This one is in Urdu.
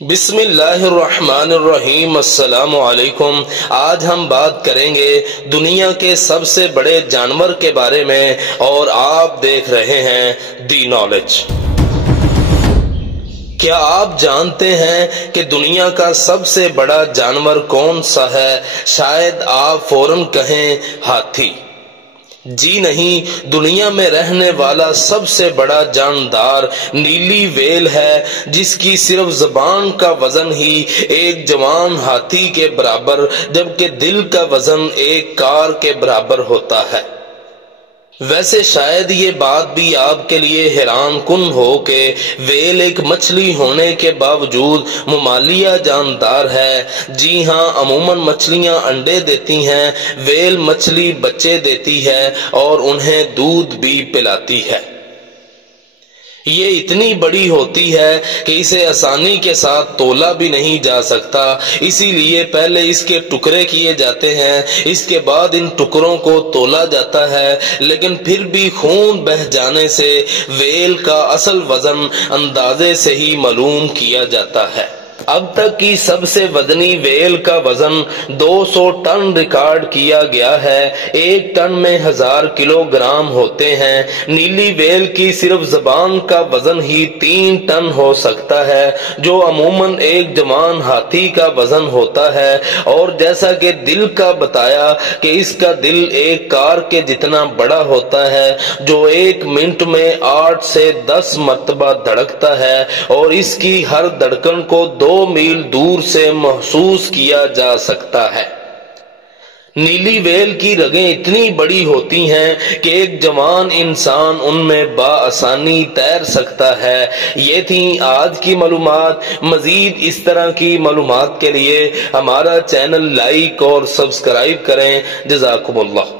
بسم اللہ الرحمن الرحیم۔ السلام علیکم۔ آج ہم بات کریں گے دنیا کے سب سے بڑے جانور کے بارے میں، اور آپ دیکھ رہے ہیں دی نالج۔ کیا آپ جانتے ہیں کہ دنیا کا سب سے بڑا جانور کون سا ہے؟ شاید آپ فوراً کہیں ہاتھی۔ جی نہیں، دنیا میں رہنے والا سب سے بڑا جاندار نیلی ویل ہے، جس کی صرف زبان کا وزن ہی ایک جوان ہاتھی کے برابر، جبکہ دل کا وزن ایک کار کے برابر ہوتا ہے۔ ویسے شاید یہ بات بھی آپ کے لیے حیران کن ہو کہ ویل ایک مچھلی ہونے کے باوجود ممالیہ جاندار ہے۔ جی ہاں، عموماً مچھلیاں انڈے دیتی ہیں، ویل مچھلی بچے دیتی ہے اور انہیں دودھ بھی پلاتی ہے۔ یہ اتنی بڑی ہوتی ہے کہ اسے آسانی کے ساتھ تولا بھی نہیں جا سکتا، اسی لیے پہلے اس کے ٹکڑے کیے جاتے ہیں، اس کے بعد ان ٹکڑوں کو تولا جاتا ہے، لیکن پھر بھی خون بہہ جانے سے ویل کا اصل وزن اندازے سے ہی معلوم کیا جاتا ہے۔ اب تک کی سب سے وزنی ویل کا وزن 200 ٹن ریکارڈ کیا گیا ہے۔ ایک ٹن میں 1000 کلو گرام ہوتے ہیں۔ نیلی ویل کی صرف زبان کا وزن ہی 3 ٹن ہو سکتا ہے، جو عموماً ایک جوان ہاتھی کا وزن ہوتا ہے، اور جیسا کہ دل کا بتایا کہ اس کا دل ایک کار کے جتنا بڑا ہوتا ہے، جو ایک منٹ میں 8 سے 10 مرتبہ دھڑکتا ہے، اور اس کی ہر دھڑکن کو 2 میل دور سے محسوس کیا جا سکتا ہے۔ نیلی ویل کی رگیں اتنی بڑی ہوتی ہیں کہ ایک جوان انسان ان میں بآسانی تیر سکتا ہے۔ یہ تھی آج کی معلومات۔ مزید اس طرح کی معلومات کے لیے ہمارا چینل لائک اور سبسکرائب کریں۔ جزاکم اللہ۔